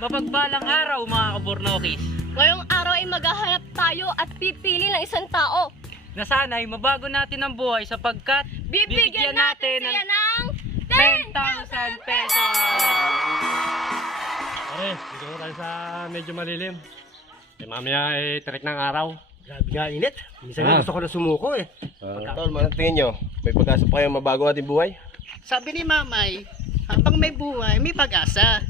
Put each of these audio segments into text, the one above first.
Mapagbalang araw mga kabornokis Ngayong araw ay maghahanap tayo at pipili ng isang tao. na sana'y mabago natin ang buhay sapagkat Bibigyan natin siya ng 10,000 pesos! Pare, dito na tayo sa medyo malilim. Eh, mamaya eh, tarik ng araw. Grabe nga init. Minsan Ah. nga gusto ko na sumuko eh. Tol, manang tingin nyo, may pag-asa pa kayo mabago ating buhay? Sabi ni Mamay, habang may buhay, may pag-asa.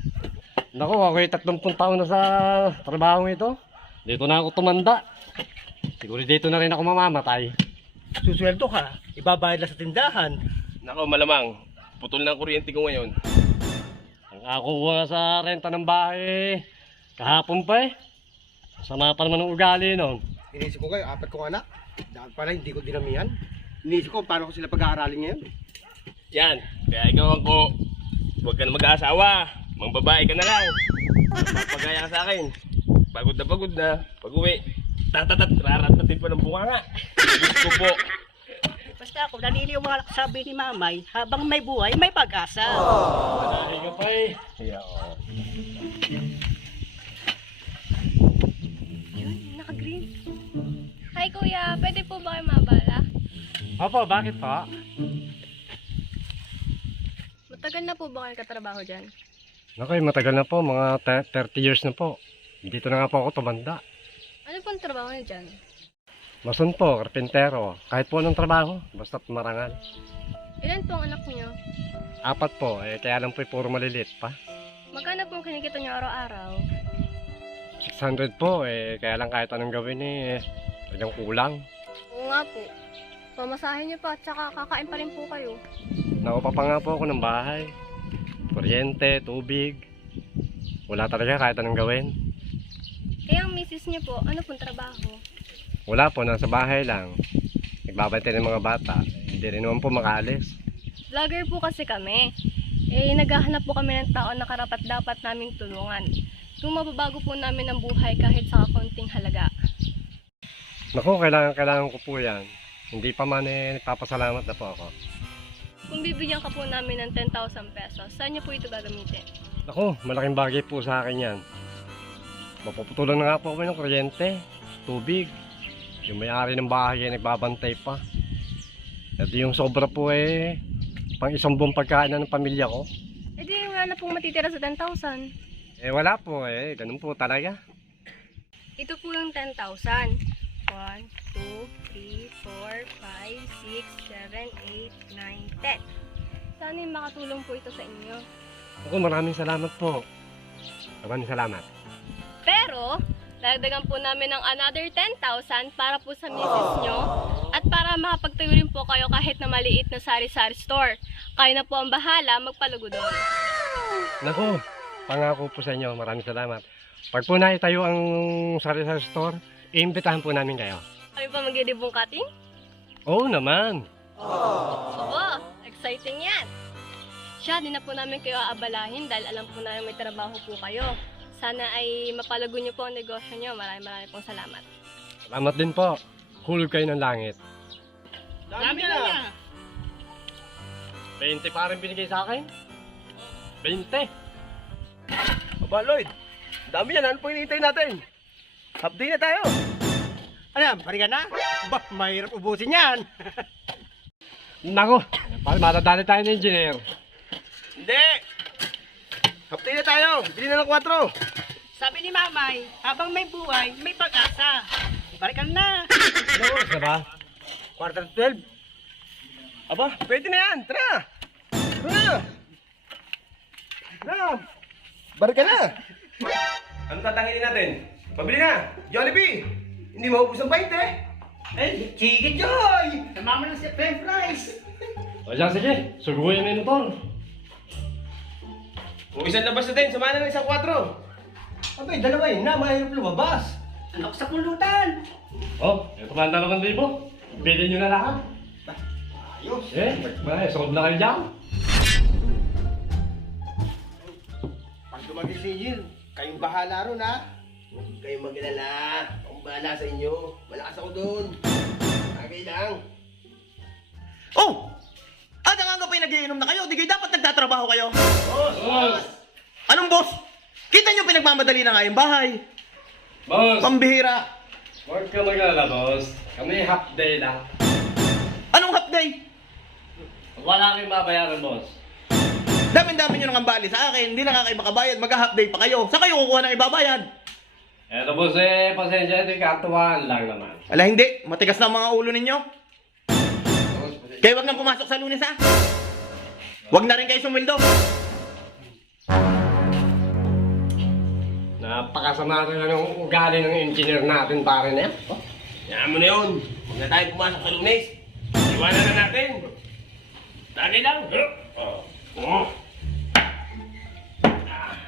Naku, ako ay 30 taon na sa trabaho ito. Dito na ako tumanda. Siguro dito na rin ako mamamatay. Susweldo ka, ibabayad lang sa tindahan. Nako, malamang. Putol na ang kuryente ko ngayon. Ang ako nga sa renta ng bahay, kahapon pa eh. Sama pa naman ang ugali noon. Inisip ko kayo, apat kong anak. Dahil pala hindi ko dinamihan. Inisip ko paano ko sila pag-aaralin ngayon. Yan, kaya ikaw ako, huwag ka na mag-aasawa. Mang babae ka na lang. Pagaya ka sa akin. Pagod na pagod na. Pag uwi, tatatat, raratatin pa ng bunganga. Gusto ko po. Basta ako, naniniwala ko sabi ni Mamay, habang may buhay, may pag-asa. Madali ka pa eh. Yun, naka-green. Hi kuya, pwede po ba kayo mabala? Opo, bakit pa? Matagal na po ba kayo katrabaho dyan? Eh, matagal na po, mga te- 30 years na po. Dito na nga po ako tumanda. Ano pong trabaho niyo dyan? Mason po, karpintero. Kahit po anong trabaho, basta marangal. Ilan po ang anak niyo? Apat po, eh kaya lang po puro malilit pa. Magkano pong kinikita niyo araw-araw? 600 po, eh kaya lang kahit anong gawin eh, talagang kulang. Oo nga po. Pamasahin niyo pa at saka kakain pa rin po kayo. Nakupa pa nga po ako ng bahay. Kuryente, tubig. Wala talaga kahit anong gawin. Kaya ang misis niyo po, ano pong trabaho? Wala po, nasa bahay lang. Nagbabantay ng mga bata. Hindi rin naman po makaalis. Vlogger po kasi kami. Eh, naghahanap po kami ng tao na karapat dapat naming tulungan. Kung mababago po namin ang buhay kahit sa kaunting halaga. Naku, kailangan, kailangan ko po yan. Hindi pa man eh, nagpapasalamat na po ako. Kung bibigyan ka po namin ng 10,000 pesos, saan niyo po ito gagamitin? Naku, malaking bagay po sa akin yan. Mapuputulan na nga po kami ng kuryente, tubig. Yung may-ari ng bahay ay nagbabantay pa. At yung sobra po eh, pang isang buong pagkain na ng pamilya ko. Eh di wala na pong matitira sa 10,000. Eh wala po eh, ganun po talaga. Ito po yung 10,000. 1, 2, 3, 4, 5, 6, 7, 8, 9, 10. Sana'y makatulong po ito sa inyo. Ako maraming salamat po. Maraming salamat. Pero, dagdagan po namin ng another 10,000 para po sa misis nyo at para makapagtayo rin po kayo kahit na maliit na sari-sari store. Kayo na po ang bahala magpalugo doon. Naku, pangako po sa inyo, maraming salamat. Pag po naitayo ang sari-sari store, iimbitahan po namin kayo. Kami pa magdidibong cutting? Oo naman. Oo, exciting yan. Siya, di na po namin kayo aabalahin dahil alam po namin may trabaho po kayo. Sana ay mapalago niyo po ang negosyo niyo. Maraming maraming pong salamat. Salamat din po. Hulog kayo ng langit. Dami na niya. 20 pa rin binigay sa akin? 20. Aba, Lloyd. Dami yan. Ano pang hinihintay natin? Day na tayo. Ano yan, pari ka na? Bah, mahirap ubusin yan. Nako, para matadali tayo ng engineer. Hindi. Day na tayo. Bili na ng 4. Sabi ni Mamay, habang may buhay, may pag-asa. Balikan na. Ano oras na ba? Quarter to 12. Aba, pwede na yan. Tara. Tara. Tara. Bar ka na. Ano tatanginin natin? Pabili na. Jollibee. Hindi maubos ng 20. Eh, Chicken Joy! Tama mo lang si french fries. O siya, sige. Suguhin na yung motor. Kung isang labas natin, samahan na ng isang 4. Abay, dalawa yun na, mahirap lumabas. Anak sa pulutan. Oh, ito pa ang dalawang libo. Bili nyo na lahat. Ayos. Eh, may sold na kayo dyan. Pag dumagis si Jill, kayong bahala ron ha. Huwag kayong mag-alala. Akong bahala sa inyo. Malakas ako doon. Tagay lang. Oh! Ah, nangangapay nagiinom na kayo. Di kayo dapat nagtatrabaho kayo. Boss! Anong boss? Kita nyo pinagmamadali na nga yung bahay. Boss, Pambihira. huwag ka magalala, boss. Kami half day lang. Anong half day? Wala kayong babayaran, boss. Dami-dami nyo nang ambali sa akin. Hindi na nga kayo makabayad. Mag-half day pa kayo. Saan kayo kukuha ng ibabayad? Eto, boss, eh, pasensya, ito katuwaan lang naman. Ala hindi. Matigas na ang mga ulo ninyo. Kaya wag nang pumasok sa lunes ha. Wag na rin kayo sumildo. Napakasama rin lang yung ugali ng engineer natin, pare na yan. Yan mo na yun. Huwag na tayo pumasok sa lunes. Iwanan na natin. Tagay lang. Oh. Oh.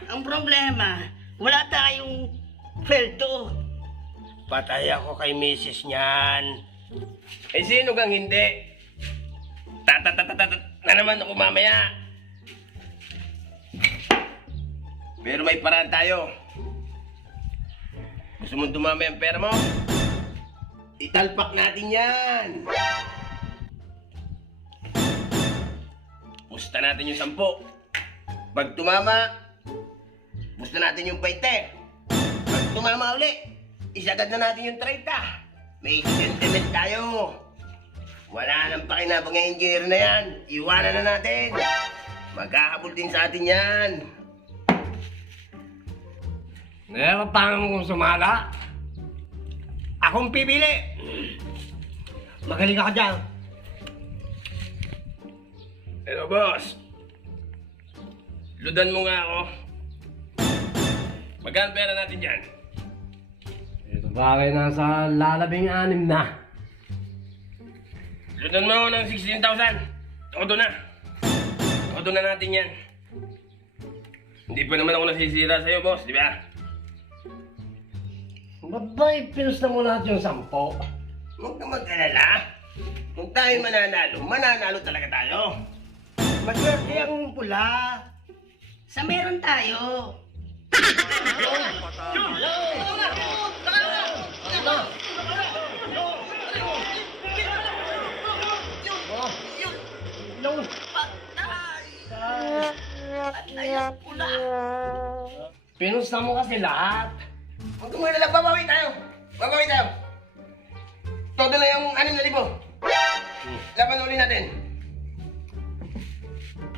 Ang problema, wala tayong sweldo. Patay ako kay misis niyan. Eh sino kang hindi? Tatatatatat na naman ako mamaya. Pero may paraan tayo. Gusto mo dumami ang pera mo? Italpak natin yan. Pusta natin yung sampo. Pag tumama, pusta natin yung 20. Tumama uli, isagad na natin yung 30. May sentiment tayo. Wala nang pakinabang ang engineer na yan. Iwanan na natin. Maghahabol din sa atin yan. Eh, paano kung sumala? Akong pipili. Magaling ka dyan. Pero boss, ludan mo nga ako. Magkano pera natin dyan? Bagay nasa lalabing anim na. Ludan mo ako ng 16,000. Todo na. Todo na natin yan. Hindi pa naman ako nasisira sa'yo, boss, di ba? Babay, pinos na mo lahat yung sampo. Huwag ka mag-alala. Kung tayo mananalo, mananalo talaga tayo. Maswerte ang pula. Sa meron tayo. Pinos na mo kasi lahat. Huwag ka muna lang, babawi tayo. Babawi tayo. Todo na yung 6,000. Laban uli natin.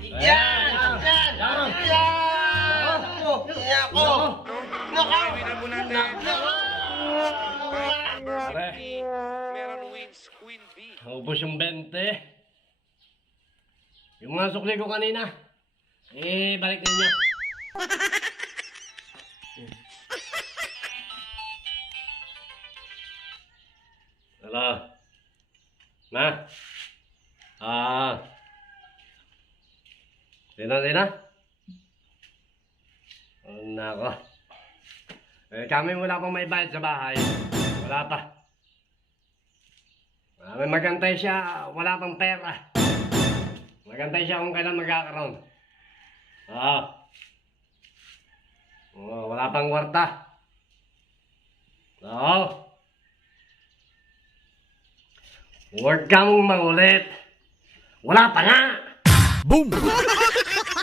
Yan! Yan! Yan! Yan! Ako! Yan ako! Pare. Ubus yung 20. Yung mga sukli ko kanina. Eh, balik ninyo. Hello. Na? Ah. Sina? Oh, nako. Eh, kami wala pang may bayad sa bahay. Wala pa. Ah, may magantay siya, wala pang pera. Magantay siya kung kailan magkakaroon. Ah. Oh, wala pang kwarta. Oo. Huwag kang mangulit. Wala pa nga.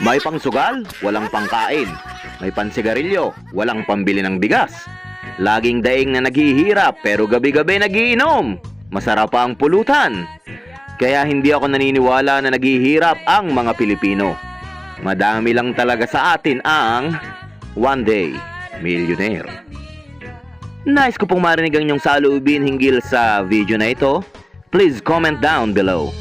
May pangsugal, walang pangkain. May pansigarilyo, walang pambili ng bigas. Laging daing na naghihirap pero gabi-gabi nagiinom. Masarap pa ang pulutan. Kaya hindi ako naniniwala na naghihirap ang mga Pilipino. Madami lang talaga sa atin ang one day millionaire. Nice ko pong marinig ang inyong saloobin hinggil sa video na ito. Please comment down below.